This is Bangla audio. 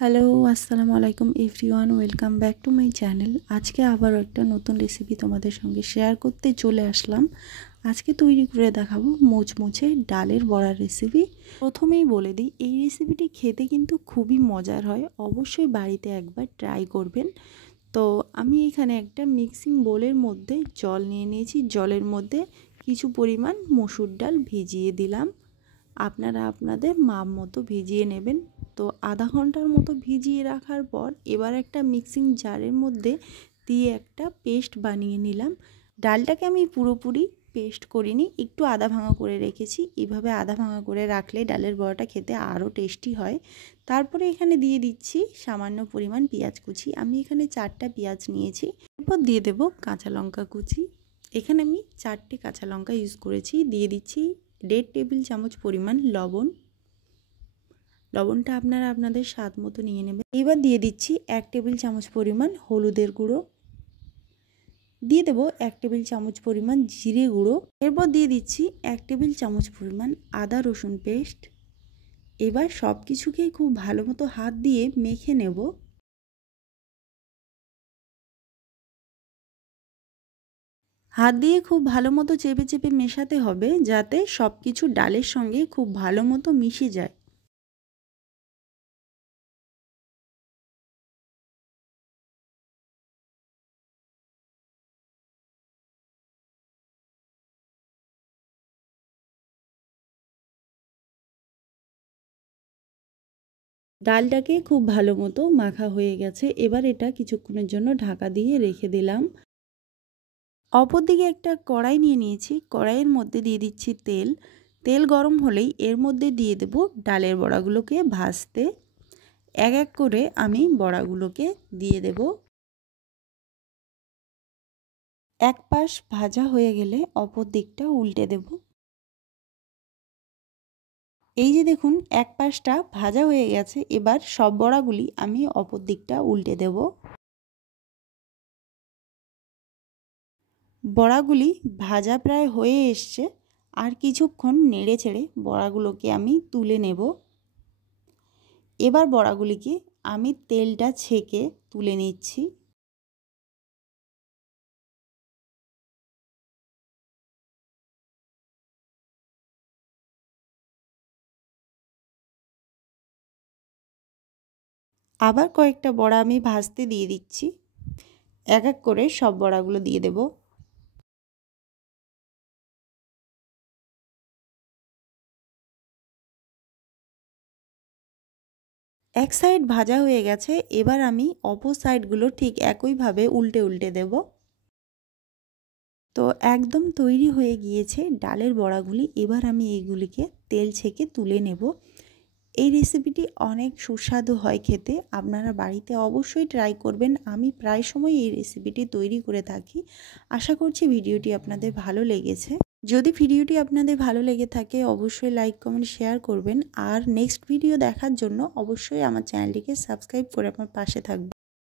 হ্যালো, আসসালামু আলাইকুম everyone, welcome back to my channel. আজকে আবারও একটা নতুন রেসিপি তোমাদের সঙ্গে শেয়ার করতে চলে আসলাম। আজকে তৈরি করে দেখাবো মুচমুচে ডালের বড়ার রেসিপি। প্রথমেই বলে দিই, এই রেসিপিটি খেতে কিন্তু খুবই মজার হয়, অবশ্যই বাড়িতে একবার ট্রাই করবেন। তো আমি এখানে একটা মিক্সিং বোলের মধ্যে জল নিয়ে নিয়েছি, জলের মধ্যে কিছু পরিমাণ মসুর ডাল ভিজিয়ে দিলাম। আপনারা আপনাদের মাপ মতো ভিজিয়ে নেবেন। তো আধা ঘন্টার মতো ভিজিয়ে রাখার পর এবার একটা মিক্সিং জারের মধ্যে দিয়ে একটা পেস্ট বানিয়ে নিলাম। ডালটাকে আমি পুরোপুরি পেস্ট করিনি, একটু আধা ভাঙা করে রেখেছি। এইভাবে আধা ভাঙা করে রাখলে ডালের বড়াটা খেতে আরও টেস্টি হয়। তারপরে এখানে দিয়ে দিচ্ছি সামান্য পরিমাণ পেঁয়াজ কুচি। আমি এখানে 4টা পেঁয়াজ নিয়েছি। এরপর দিয়ে দেব কাঁচা লঙ্কা কুচি। এখানে আমি 4টে কাঁচা লঙ্কা ইউজ করেছি। দিয়ে দিচ্ছি 1.5 টেবিল চামচ পরিমাণ লবণ। লবণটা আপনারা আপনাদের স্বাদ মতো নিয়ে নেবেন। এবার দিয়ে দিচ্ছি 1 টেবিল চামচ পরিমাণ হলুদের গুঁড়ো। দিয়ে দেব 1 টেবিল চামচ পরিমাণ জিরে গুঁড়ো। এরপর দিয়ে দিচ্ছি 1 টেবিল চামচ পরিমাণ আদা রসুন পেস্ট। এবার সব কিছুকে খুব ভালো মতো হাত দিয়ে মেখে নেব। হাত দিয়ে খুব ভালো মতো চেপে চেপে মেশাতে হবে, যাতে সব কিছু ডালের সঙ্গে খুব ভালো মতো মিশে যায়। ডালটাকে খুব ভালো মতো মাখা হয়ে গেছে। এবার এটা কিছুক্ষণের জন্য ঢাকা দিয়ে রেখে দিলাম। অপরদিকে একটা কড়াই নিয়ে নিয়েছি। কড়াইয়ের মধ্যে দিয়ে দিচ্ছি তেল। তেল গরম হলেই এর মধ্যে দিয়ে দেব ডালের বড়াগুলোকে ভাজতে। এক এক করে আমি বড়াগুলোকে দিয়ে দেব। এক পাশ ভাজা হয়ে গেলে অপর দিকটা উল্টে দেব। এই যে দেখুন, এক পাশটা ভাজা হয়ে গেছে। এবার সব বড়াগুলি আমি অপর দিকটা উল্টে দেব। বড়াগুলি ভাজা প্রায় হয়ে এসছে। আর কিছুক্ষণ নেড়ে চেড়ে বড়াগুলোকে আমি তুলে নেব। এবার বড়াগুলিকে আমি তেলটা ছেঁকে তুলে নিচ্ছি। আবার কয়েকটা বড়া আমি ভাজতে দিয়ে দিচ্ছি। এক এক করে সব বড়াগুলো দিয়ে দেব। এক সাইড ভাজা হয়ে গেছে। এবার আমি অপর সাইডগুলো ঠিক একইভাবে উল্টে উল্টে দেব। তো একদম তৈরি হয়ে গিয়েছে ডালের বড়াগুলি। এবার আমি এইগুলিকে তেল ছেঁকে তুলে নেব। এই রেসিপিটি অনেক সুস্বাদু হয় খেতে। আপনারা বাড়িতে অবশ্যই ট্রাই করবেন। আমি প্রায় সময় এই রেসিপিটি তৈরি করে থাকি। আশা করছি ভিডিওটি আপনাদের ভালো লেগেছে। যদি ভিডিওটি আপনাদের ভালো লেগে থাকে অবশ্যই লাইক কমেন্ট শেয়ার করবেন। আর নেক্সট ভিডিও দেখার জন্য অবশ্যই আমার চ্যানেলটিকে সাবস্ক্রাইব করে আমার পাশে থাকবেন।